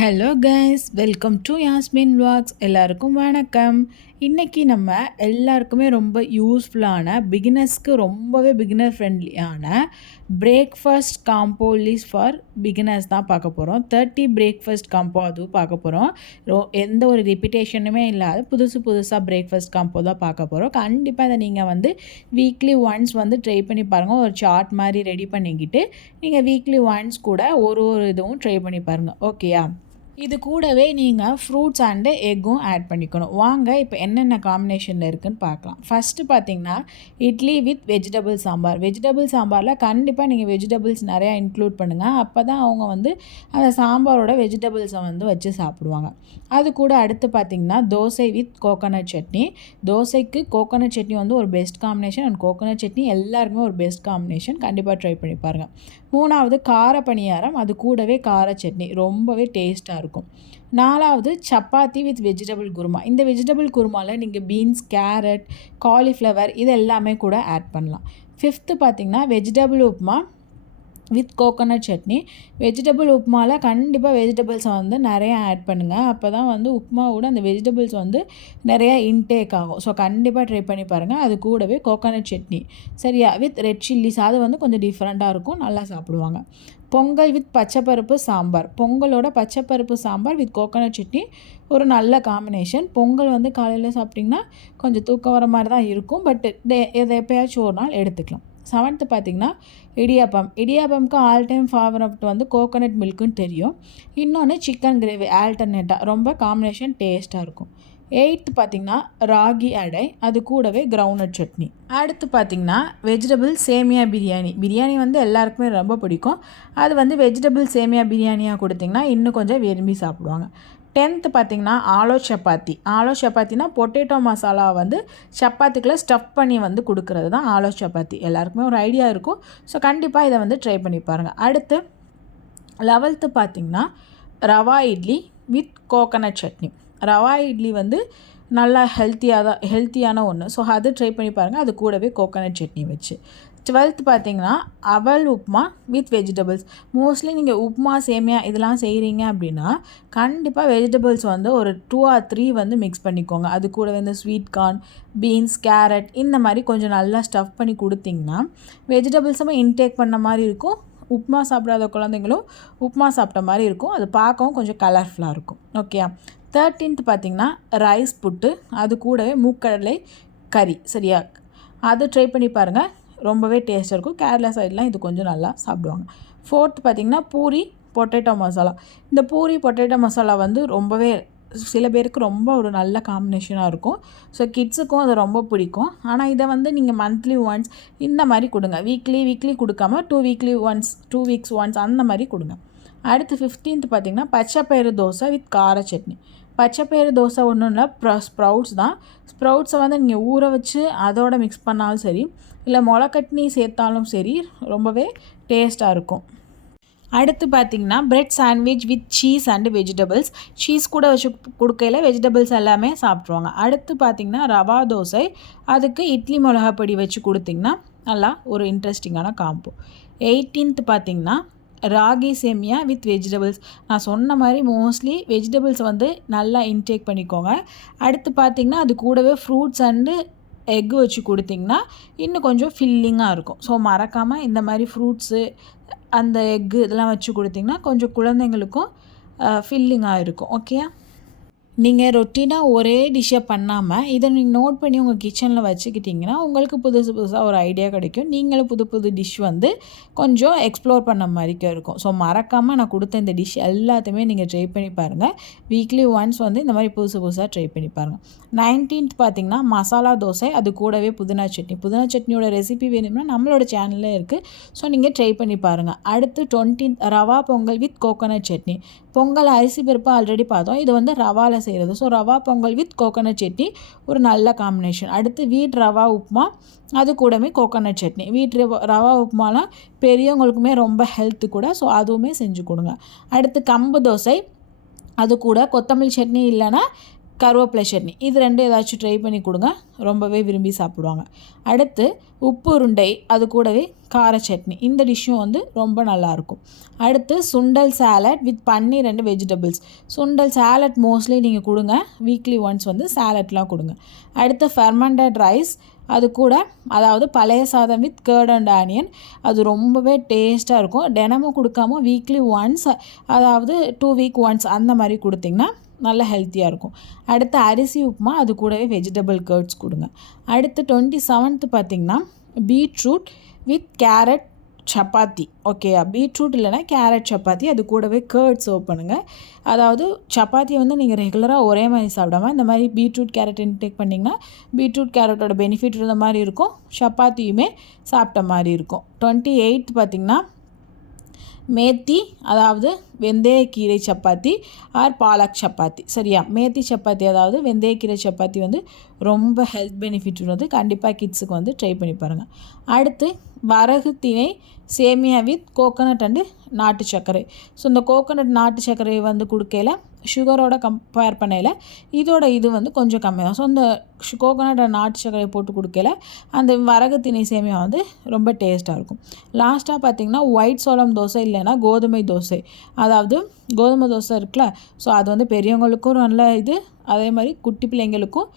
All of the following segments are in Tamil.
Hello guys, welcome to Yasmin vlogs. எல்லாருக்கும் வணக்கம். இன்றைக்கி நம்ம எல்லாருக்குமே ரொம்ப யூஸ்ஃபுல்லான பிகினர்ஸ்க்கு ரொம்பவே பிகினர் ஃப்ரெண்ட்லியான breakfast combo list for beginners தான் பார்க்க போகிறோம். 30 பிரேக்ஃபாஸ்ட் காம்போ அதுவும் பார்க்க போகிறோம். எந்த ஒரு ரிப்பீட்டேஷனுமே இல்லாத புதுசாக பிரேக்ஃபாஸ்ட் காம்போ தான் பார்க்க போகிறோம். கண்டிப்பாக இதை நீங்கள் வீக்லி ஒன்ஸ் ட்ரை பண்ணி பாருங்கள். ஒரு சார்ட் மாதிரி ரெடி பண்ணிக்கிட்டு நீங்கள் வீக்லி ஒன்ஸ் கூட ஒரு இதுவும் ட்ரை பண்ணி பாருங்கள். ஓகேயா? இது கூடவே நீங்கள் ஃப்ரூட்ஸ் அண்டு எக்கும் ஆட் பண்ணிக்கணும். வாங்க இப்போ என்னென்ன காம்பினேஷனில் இருக்குதுன்னு பார்க்கலாம். ஃபஸ்ட்டு பார்த்தீங்கன்னா idli with vegetable sambar. Vegetable சாம்பாரில் கண்டிப்பாக நீங்கள் வெஜிடபிள்ஸ் நிறையா இன்க்ளூட் பண்ணுங்கள். அப்போ தான் அவங்க அந்த சாம்பாரோட வெஜிடபிள்ஸை வச்சு சாப்பிடுவாங்க. அது கூட அடுத்து பார்த்திங்கன்னா தோசை வித் கோகோனட் சட்னி. தோசைக்கு கோகோனட் சட்னி ஒரு best combination. And coconut chutney எல்லாருக்குமே ஒரு பெஸ்ட் காம்பினேஷன். கண்டிப்பாக ட்ரை பண்ணி பாருங்கள். மூணாவது கார பணியாரம், அது கூடவே கார சட்னி ரொம்பவே டேஸ்ட்டாக இருக்கும். நாலாவது சப்பாத்தி வித் வெஜிடபிள் குருமா. இந்த வெஜிடபிள் குருமாவில் நீங்கள் பீன்ஸ், கேரட், காலிஃப்ளவர் இது எல்லாமே கூட ஆட் பண்ணலாம். ஃபிஃப்த்து பார்த்திங்கன்னா vegetable upma with coconut chutney. Vegetable உப்புமாவில் கண்டிப்பாக வெஜிடபிள்ஸை நிறையா ஆட் பண்ணுங்கள். அப்போ தான் உப்புமாவோட அந்த வெஜிடபிள்ஸ் நிறையா இன்டேக் ஆகும். ஸோ கண்டிப்பாக ட்ரை பண்ணி பாருங்கள். அது கூடவே கோகோனட் சட்னி சரியா வித் ரெட் சில்லிஸ், அது கொஞ்சம் டிஃப்ரெண்ட்டாக இருக்கும், நல்லா சாப்பிடுவாங்க. பொங்கல் வித் பச்சைப்பருப்பு சாம்பார். பொங்கலோட பச்சைப்பருப்பு சாம்பார் வித் கோகோனட் சட்னி ஒரு நல்ல காம்பினேஷன். பொங்கல் காலையில் சாப்பிட்டிங்கன்னா கொஞ்சம் தூக்கம் வர மாதிரி தான் இருக்கும். பட் எதை எப்போயாச்சும் ஒரு நாள் எடுத்துக்கலாம். செவன்த்து பார்த்திங்கன்னா இடியாப்பம். இடியாப்பம்க்கு ஆல் டைம் ஃபேவரட் கோகோனட் மில்க்குன்னு தெரியும். இன்னொன்று சிக்கன் கிரேவி ஆல்டர்னேட்டாக ரொம்ப காம்பினேஷன் டேஸ்ட்டாக இருக்கும். எயித்து பார்த்திங்கன்னா ராகி அடை, அது கூடவே கிரவுண்ட்நட் சட்னி. அடுத்து பார்த்திங்கன்னா வெஜிடபிள் சேமியா பிரியாணி. பிரியாணி எல்லாருக்குமே ரொம்ப பிடிக்கும். அது வெஜிடபிள் சேமியா பிரியாணியாக கொடுத்திங்கன்னா இன்னும் கொஞ்சம் விரும்பி சாப்பிடுவாங்க. 10th பார்த்திங்கன்னா ஆலோ சப்பாத்தி. ஆலோ சப்பாத்தினா பொட்டேட்டோ மசாலா சப்பாத்திக்குள்ளே ஸ்டஃப் பண்ணி கொடுக்குறது தான் ஆலோ சப்பாத்தி. எல்லாருக்குமே ஒரு ஐடியா இருக்கும். ஸோ கண்டிப்பாக இதை ட்ரை பண்ணி பாருங்கள். அடுத்து 11th பார்த்திங்கன்னா ரவா இட்லி வித் கோகோனட் சட்னி. ரவா இட்லி நல்லா ஹெல்த்தியான ஒன்று. ஸோ அது ட்ரை பண்ணி பாருங்கள். அது கூடவே கோகோனட் சட்னி வச்சு. 12th பார்த்திங்கன்னா அவல் உப்புமா வித் வெஜிடபிள்ஸ். மோஸ்ட்லி நீங்கள் உப்புமா, சேமியா இதெல்லாம் செய்கிறீங்க அப்படின்னா கண்டிப்பாக வெஜிடபிள்ஸ் ஒரு 2 or 3 மிக்ஸ் பண்ணிக்கோங்க. அது கூட ஸ்வீட் கார்ன், பீன்ஸ், கேரட் இந்த மாதிரி கொஞ்சம் நல்லா ஸ்டஃப் பண்ணி கொடுத்திங்கன்னா வெஜிடபிள்ஸும் இன்டேக் பண்ண மாதிரி இருக்கும். உப்புமா சாப்பிடாத குழந்தைங்களும் உப்புமா சாப்பிட்ட மாதிரி இருக்கும். அது பார்க்கவும் கொஞ்சம் கலர்ஃபுல்லாக இருக்கும். ஓகே. 13th பார்த்திங்கன்னா ரைஸ் புட்டு, அது கூடவே மூக்கடலை கறி சரியா. அது ட்ரை பண்ணி பாருங்கள், ரொம்பவே டேஸ்ட்டாக இருக்கும். கேரளா சைட்லாம் இது கொஞ்சம் நல்லா சாப்பிடுவாங்க. 4th பார்த்திங்கன்னா பூரி பொட்டேட்டோ மசாலா. இந்த பூரி பொட்டேட்டோ மசாலா ரொம்பவே சில பேருக்கு ரொம்ப ஒரு நல்ல காம்பினேஷனாக இருக்கும். ஸோ கிட்ஸுக்கும் அது ரொம்ப பிடிக்கும். ஆனால் இதை நீங்கள் மந்த்லி ஒன்ஸ் இந்த மாதிரி கொடுங்க. வீக்லி கொடுக்காம 2 weeks ஒன்ஸ் அந்த மாதிரி கொடுங்க. அடுத்து 15th பார்த்திங்கன்னா பச்சைப்பயிறு தோசை வித் கார சட்னி. பச்சைப்பயிறு தோசை ஒன்றும் இல்லை, ஸ்ப்ரவுட்ஸ் தான். ஸ்ப்ரவுட்ஸை நீங்கள் ஊற வச்சு அதோட மிக்ஸ் பண்ணாலும் சரி, இல்லை முளைக்கட்னி சேர்த்தாலும் சரி, ரொம்பவே டேஸ்ட்டாக இருக்கும். அடுத்து பார்த்திங்கன்னா bread sandwich with cheese and vegetables. Cheese கூட வச்சு கொடுக்கையில் வெஜிடபிள்ஸ் எல்லாமே சாப்பிட்ருவாங்க. அடுத்து பார்த்திங்கன்னா ரவா தோசை, அதுக்கு இட்லி மிளகாப்பொடி வச்சு கொடுத்திங்கன்னா நல்லா ஒரு இன்ட்ரெஸ்டிங்கான காம்போ. 18th பார்த்திங்கன்னா ராகி சேமியா வித் வெஜிடபிள்ஸ். நான் சொன்ன மாதிரி மோஸ்ட்லி வெஜிடபிள்ஸ் நல்லா இன்டேக் பண்ணிக்கோங்க. அடுத்து பார்த்திங்கன்னா அது கூடவே ஃப்ரூட்ஸ் அண்டு எக்கு வச்சு கொடுத்திங்கன்னா இன்னும் கொஞ்சம் ஃபில்லிங்காக இருக்கும். ஸோ மறக்காமல் இந்த மாதிரி ஃப்ரூட்ஸு அந்த எக்கு இதெல்லாம் வச்சு கொடுத்திங்கன்னா கொஞ்சம் குழந்தைங்களுக்கும் ஃபில்லிங்காக இருக்கும். ஓகே. நீங்கள் ரொட்டீனாக ஒரே டிஷ்ஷை பண்ணாமல் இதை நீங்கள் நோட் பண்ணி உங்கள் கிச்சனில் வச்சுக்கிட்டிங்கன்னா உங்களுக்கு புதுசாக ஒரு ஐடியா கிடைக்கும். நீங்களும் புது டிஷ் கொஞ்சம் எக்ஸ்ப்ளோர் பண்ண மாதிரிக்கும் இருக்கும். ஸோ மறக்காமல் நான் கொடுத்த இந்த டிஷ் எல்லாத்தையுமே நீங்கள் ட்ரை பண்ணி பாருங்கள். வீக்லி ஒன்ஸ் இந்த மாதிரி புதுசாக ட்ரை பண்ணி பாருங்கள். 19th பார்த்திங்கன்னா மசாலா தோசை, அது கூடவே புதினா சட்னி. புதினா சட்னியோட ரெசிபி வேணும்னா நம்மளோட சேனலில் இருக்குது. ஸோ நீங்கள் ட்ரை பண்ணி பாருங்கள். அடுத்து 20th rava Pongal with coconut chutney. Pongal அரிசி பருப்பு ஆல்ரெடி பார்த்தோம். இது ரவாவில் செய்கிறது. So rava Pongal with coconut chutney ஒரு நல்ல காம்பினேஷன். அடுத்து வீட் ரவா உப்புமா, அது கூடவே கோகோனட் சட்னி. ரவா உப்புமாலாம் பெரியவங்களுக்குமே ரொம்ப ஹெல்த்து கூட. ஸோ அதுவுமே செஞ்சு கொடுங்க. அடுத்து கம்பு தோசை, அது கூட கொத்தமல்லி சட்னி இல்லைன்னா கருவேப்பிலை சட்னி இது 2 ஏதாச்சும் ட்ரை பண்ணி கொடுங்க, ரொம்பவே விரும்பி சாப்பிடுவாங்க. அடுத்து உப்பு உருண்டை, அது கூடவே கார சட்னி, இந்த டிஷ்ஷும் வந்து ரொம்ப நல்லாயிருக்கும். அடுத்து sundal salad with paneer and vegetables. Sundal salad mostly நீங்கள் கொடுங்க, வீக்லி ஒன்ஸ் வந்து சாலட்லாம் கொடுங்க. அடுத்து ஃபெர்மெண்டட் ரைஸ், அது கூட அதாவது பழைய சாதம் வித் கர்ட் அண்ட் ஆனியன், அது ரொம்பவே டேஸ்ட்டாக இருக்கும். தினமும் கொடுக்காம வீக்லி ஒன்ஸ், அதாவது 2 வீக் ஒன்ஸ் அந்த மாதிரி கொடுத்திங்கன்னா நல்ல ஹெல்த்தியாக இருக்கும். அடுத்து அரிசி உப்புமா, அது கூடவே வெஜிடபிள் கர்ட்ஸ் கொடுங்க. அடுத்து 27th பார்த்திங்கன்னா பீட்ரூட் வித் கேரட் சப்பாத்தி. ஓகேயா, பீட்ரூட் இல்லைனா கேரட் சப்பாத்தி, அது கூடவே கர்ட் சர்வ் பண்ணுங்கள். அதாவது சப்பாத்தியை வந்து நீங்கள் ரெகுலராக ஒரே மாதிரி சாப்பிடாமல் இந்த மாதிரி பீட்ரூட் கேரட் இன்டேக் பண்ணிங்கன்னா பீட்ரூட் கேரட்டோட பெனிஃபிட் இருந்த மாதிரி இருக்கும், சப்பாத்தியுமே சாப்பிட்ட மாதிரி இருக்கும். 28th பார்த்திங்கன்னா மேத்தி, அதாவது வெந்தயக்கீரை சப்பாத்தி ஆர் பாலக் சப்பாத்தி. சரியா, மேத்தி சப்பாத்தி அதாவது வெந்தயக்கீரை சப்பாத்தி வந்து ரொம்ப ஹெல்த் பெனிஃபிட் உள்ளது. கண்டிப்பாக கிட்ஸுக்கு வந்து ட்ரை பண்ணி பாருங்கள். அடுத்து வரகு திணை சேமியா வித் கோகோனட் அண்டு நாட்டு சர்க்கரை. ஸோ இந்த கோகோனட் நாட்டு சர்க்கரையை வந்து கொடுக்கையில் சுகரோட கம்பேர் பண்ணையில் இதோட இது வந்து கொஞ்சம் கம்மியாக. ஸோ இந்த கோகோனட் அண்ட் நாட்டு சர்க்கரையை போட்டு கொடுக்கையில் அந்த வரகு திணை சேமியா வந்து ரொம்ப டேஸ்ட்டாக இருக்கும். லாஸ்ட்டாக பார்த்திங்கன்னா ஒயிட் சோளம் தோசை இல்லைன்னா கோதுமை தோசை, அதாவது கோதுமை தோசை இருக்குல்ல, ஸோ அது வந்து பெரியவங்களுக்கும் நல்ல இது, அதே மாதிரி குட்டி பிள்ளைங்களுக்கும்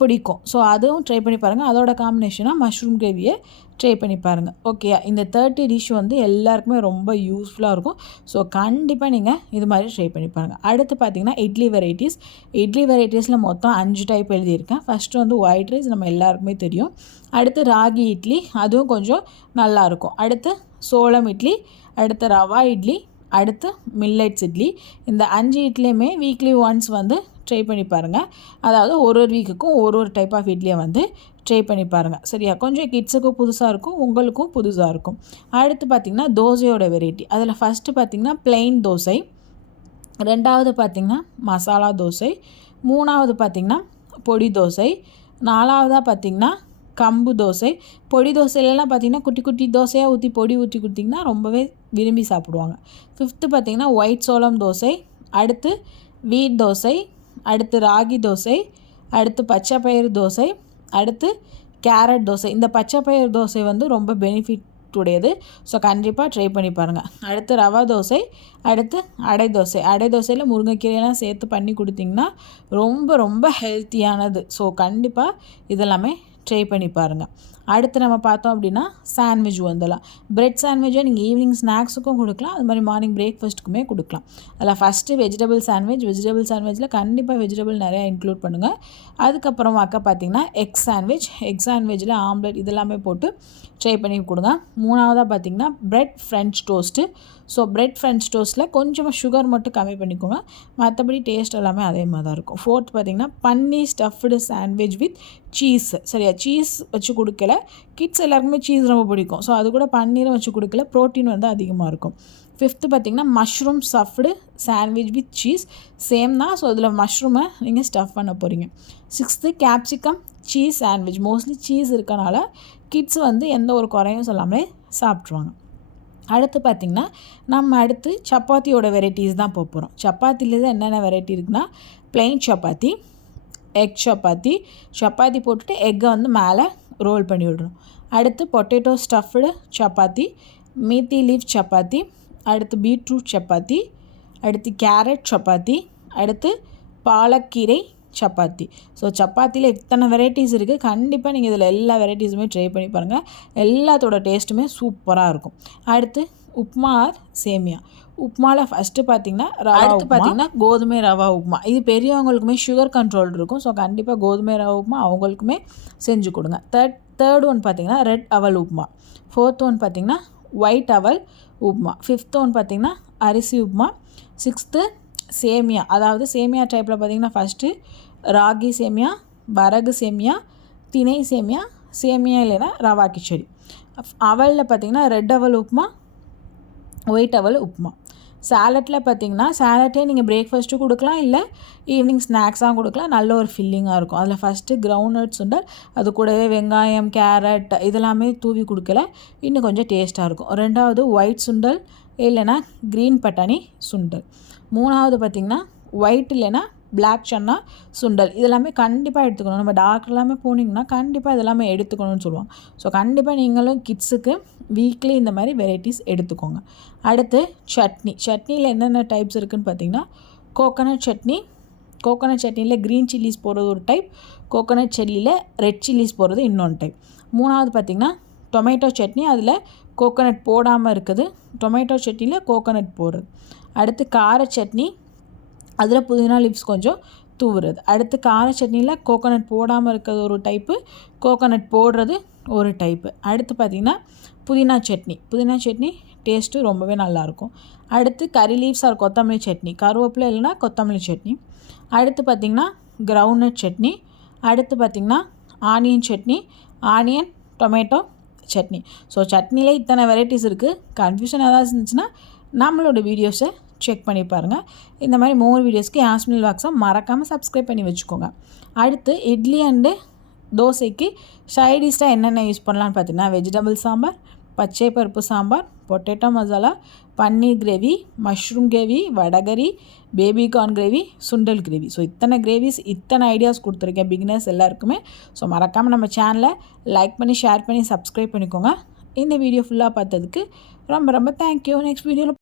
பிடிக்கும். ஸோ அதுவும் ட்ரை பண்ணி பாருங்கள். அதோட காம்பினேஷனாக மஷ்ரூம் கிரேவியை ட்ரை பண்ணி பாருங்கள். ஓகே, இந்த 30 டிஷ் வந்து எல்லாருக்குமே ரொம்ப யூஸ்ஃபுல்லாக இருக்கும். ஸோ கண்டிப்பாக நீங்கள் இது மாதிரி ட்ரை பண்ணி பாருங்கள். அடுத்து பார்த்திங்கன்னா இட்லி வெரைட்டிஸ். இட்லி வெரைட்டிஸில் மொத்தம் 5 டைப் எழுதியிருக்கேன். ஃபஸ்ட்டு வந்து ஒயிட் ரைஸ், நம்ம எல்லாருக்குமே தெரியும். அடுத்து ராகி இட்லி, அதுவும் கொஞ்சம் நல்லாயிருக்கும். அடுத்து சோளம் இட்லி, அடுத்து ரவா இட்லி, அடுத்து மில்லட்ஸ் இட்லி. இந்த 5 இட்லியுமே வீக்லி ஒன்ஸ் வந்து ட்ரை பண்ணி பாருங்கள். அதாவது ஒரு வீக்குக்கும் ஒரு டைப் ஆஃப் இட்லியை வந்து ட்ரை பண்ணி பாருங்கள். சரியா, கொஞ்சம் கிட்ஸுக்கும் புதுசாக இருக்கும், உங்களுக்கும் புதுசாக இருக்கும். அடுத்து பார்த்திங்கன்னா தோசையோட வெரைட்டி. அதில் ஃபஸ்ட்டு பார்த்திங்கன்னா பிளெயின் தோசை, ரெண்டாவது பார்த்திங்கன்னா மசாலா தோசை, மூணாவது பார்த்திங்கன்னா பொடி தோசை, நாலாவதாக பார்த்திங்கன்னா கம்பு தோசை. பொடி தோசையிலலாம் பார்த்திங்கன்னா குட்டி குட்டி தோசையாக ஊற்றி பொடி ஊற்றி கொடுத்திங்கன்னா ரொம்பவே விரும்பி சாப்பிடுவாங்க. 5th பார்த்திங்கன்னா ஒயிட் சோளம் தோசை, அடுத்து வீட் தோசை, அடுத்து ராகி தோசை, அடுத்து பச்சை பயிறு தோசை, அடுத்து கேரட் தோசை. இந்த பச்சை பயிறு தோசை வந்து ரொம்ப பெனிஃபிட் உடையது. ஸோ கண்டிப்பாக ட்ரை பண்ணி பாருங்கள். அடுத்து ரவா தோசை, அடுத்து அடை தோசை. அடை தோசையில் முருங்கைக்கீரையெல்லாம் சேர்த்து பண்ணி கொடுத்திங்கன்னா ரொம்ப ரொம்ப ஹெல்த்தியானது. ஸோ கண்டிப்பாக இதெல்லாமே ட்ரை பண்ணி பாருங்கள். அடுத்து நம்ம பார்த்தோம் அப்படின்னா சாண்ட்விச் வந்துடலாம். பிரெட் சாண்ட்விச்சை நீங்கள் ஈவினிங் ஸ்நாக்ஸுக்கும் கொடுக்கலாம், அது மாதிரி மார்னிங் பிரேக்ஃபாஸ்ட்டுக்குமே கொடுக்கலாம். அதில் ஃபஸ்ட்டு வெஜிடபிள் சாண்ட்விச். வெஜிடபிள் சாண்ட்விச்சில் கண்டிப்பாக வெஜிடபிள் நிறையா இன்க்ளூட் பண்ணுங்கள். அதுக்கப்புறம் பார்த்திங்கன்னா எக் சாண்ட்விச். எக் சாண்ட்விச்சில் ஆம்லெட் இதெல்லாமே போட்டு ட்ரை பண்ணி கொடுங்க. மூணாவதாக பார்த்திங்கன்னா bread French toast. So bread French டோஸ்ட்டில் கொஞ்சமாக சுகர் மட்டும் கம்மி பண்ணிக்கோங்க, மற்றபடி டேஸ்ட் எல்லாமே அதே மாதிரி தான் இருக்கும். 4th பார்த்திங்கன்னா பன்னீர் ஸ்டஃப்டு சாண்ட்விச் வித் சீஸ். சரியா, சீஸ் வச்சு கொடுக்கல, கிட்ஸ் எல்லாருக்குமே சீஸ் ரொம்ப பிடிக்கும். ஸோ அது கூட பன்னீரும் வச்சு கொடுக்கல, ப்ரோட்டீன் வந்து அதிகமாக இருக்கும். 5th பார்த்திங்கன்னா mushroom stuffed sandwich with cheese. Same தான். ஸோ அதில் மஷ்ரூமை நீங்கள் ஸ்டஃப் பண்ண போகிறீங்க. 6th capsicum cheese sandwich. Mostly cheese இருக்கனால கிட்ஸ் வந்து எந்த ஒரு குறையும் சொல்லாமலே சாப்பிட்ருவாங்க. அடுத்து பார்த்திங்கன்னா நம்ம அடுத்து சப்பாத்தியோட வெரைட்டிஸ் தான் போகிறோம். சப்பாத்தியில் தான் என்னென்ன வெரைட்டி இருக்குன்னா பிளெயின் சப்பாத்தி, எக் சப்பாத்தி. சப்பாத்தி போட்டுட்டு எக்கை வந்து மேலே ரோல் பண்ணி விடணும். அடுத்து potato stuffed chapati, மீத்தி leaf chapati, அடுத்து பீட்ரூட் சப்பாத்தி, அடுத்து கேரட் சப்பாத்தி, அடுத்து பாலக்கீரை சப்பாத்தி. ஸோ சப்பாத்தியில் இத்தனை வெரைட்டிஸ் இருக்குது. கண்டிப்பாக நீங்கள் இதில் எல்லா வெரைட்டிஸுமே ட்ரை பண்ணி பாருங்கள், எல்லாத்தோட டேஸ்ட்டுமே சூப்பராக இருக்கும். அடுத்து உப்மா ஆர் சேமியா. உப்மாவில் ஃபஸ்ட்டு பார்த்திங்கன்னா அடுத்து பார்த்திங்கன்னா கோதுமை ரவா உப்புமா. இது பெரியவங்களுக்குமே சுகர் கண்ட்ரோல் இருக்கும். ஸோ கண்டிப்பாக கோதுமை ரவா உப்புமா அவங்களுக்குமே செஞ்சு கொடுங்க. தேர்ட் ஒன் பார்த்திங்கன்னா ரெட் அவல் உப்புமா. 4th ஒன் பார்த்திங்கன்னா ஒயிட் அவல் உப்புமா. 5th ஒன் பார்த்திங்கன்னா அரிசி உப்புமா. 6th சேமியா. அதாவது சேமியா டைப்பில் பார்த்திங்கன்னா ஃபஸ்ட்டு ராகி சேமியா, வரகு சேமியா, திணை சேமியா, சேமியா இல்லைன்னா ரவா கிச்சடி. அவலில் பார்த்திங்கன்னா ரெட் அவல் உப்புமா, ஒயிட் அவல் உப்புமா. சாலட்டில் பார்த்திங்கன்னா சாலட்டே நீங்கள் பிரேக்ஃபாஸ்ட்டு கொடுக்கலாம், இல்லை ஈவினிங் ஸ்நாக்ஸாக கொடுக்கலாம். நல்ல ஒரு ஃபில்லிங்காக இருக்கும். அதில் ஃபஸ்ட்டு கிரவுண்ட்நட் சுண்டல், அது கூடவே வெங்காயம், கேரட் இதெல்லாமே தூவி கொடுக்கல இன்னும் கொஞ்சம் டேஸ்ட்டாக இருக்கும். ரெண்டாவது ஒயிட் சுண்டல் இல்லைன்னா க்ரீன் பட்டாணி சுண்டல். மூணாவது பார்த்திங்கன்னா ஒயிட் இல்லைன்னா பிளாக் சன்னா, சுண்டல் இதெல்லாமே கண்டிப்பாக எடுத்துக்கணும். நம்ம டாக்டர் எல்லாமே போனீங்கன்னா கண்டிப்பாக இதெல்லாமே எடுத்துக்கணும்னு சொல்லுவாங்க. ஸோ கண்டிப்பாக நீங்களும் கிட்ஸுக்கு வீக்லி இந்த மாதிரி வெரைட்டிஸ் எடுத்துக்கோங்க. அடுத்து சட்னியில் என்னென்ன டைப்ஸ் இருக்குதுன்னு பார்த்தீங்கன்னா, கோகோனட் சட்னியில் க்ரீன் சில்லிஸ் போடுறது ஒரு டைப், கோகோனட் சில்லியில் ரெட் சில்லிஸ் போடுறது இன்னொன்று டைப். மூணாவது பார்த்திங்கன்னா டொமேட்டோ சட்னி, அதில் கோகோனட் போடாமல் இருக்குது, டொமேட்டோ சட்னியில் கோகோனட் போடுறது. அடுத்து கார சட்னி, அதில் புதினா லீவ்ஸ் கொஞ்சம் தூவுறது. அடுத்து கார சட்னியில் கோகோனட் போடாமல் இருக்கிறது ஒரு டைப்பு, கோகோனட் போடுறது ஒரு டைப்பு. அடுத்து பார்த்திங்கன்னா புதினா சட்னி டேஸ்ட்டு ரொம்பவே நல்லாயிருக்கும். அடுத்து கறி லீவ்ஸ் ஆர் கொத்தமல்லி சட்னி, கருவேப்பிலை இல்லைனா கொத்தமல்லி சட்னி. அடுத்து பார்த்திங்கன்னா கிரவுண்ட்நட் சட்னி. அடுத்து பார்த்திங்கன்னா onion chutney, onion tomato chutney. So சட்னிலே இத்தனை வெரைட்டிஸ் இருக்குது. கன்ஃபியூஷன் ஏதாவது இருந்துச்சுன்னா நம்மளோட வீடியோஸை செக் பண்ணி பாருங்கள். இந்த மாதிரி மோர் வீடியோஸ்க்கு யாஸ்மின் விலாக்ஸை மறக்காமல் சப்ஸ்கிரைப் பண்ணி வச்சுக்கோங்க. அடுத்து இட்லி அண்டு தோசைக்கு சைடிஷ்டாக என்னென்ன யூஸ் பண்ணலான்னு பார்த்தீங்கன்னா, வெஜிடபிள் சாம்பார், பச்சை பருப்பு sambar, potato masala, paneer gravy, mushroom gravy, vadacurry, baby corn gravy, sundal gravy. So இத்தனை ஐடியாஸ் கொடுத்துருக்கேன் பிகினர்ஸ் எல்லாருக்குமே. ஸோ மறக்காமல் நம்ம சேனலை லைக் பண்ணி, ஷேர் பண்ணி, சப்ஸ்கிரைப் பண்ணிக்கோங்க. இந்த வீடியோ ஃபுல்லாக பார்த்ததுக்கு ரொம்ப ரொம்ப தேங்க்யூ. நெக்ஸ்ட் வீடியோவில்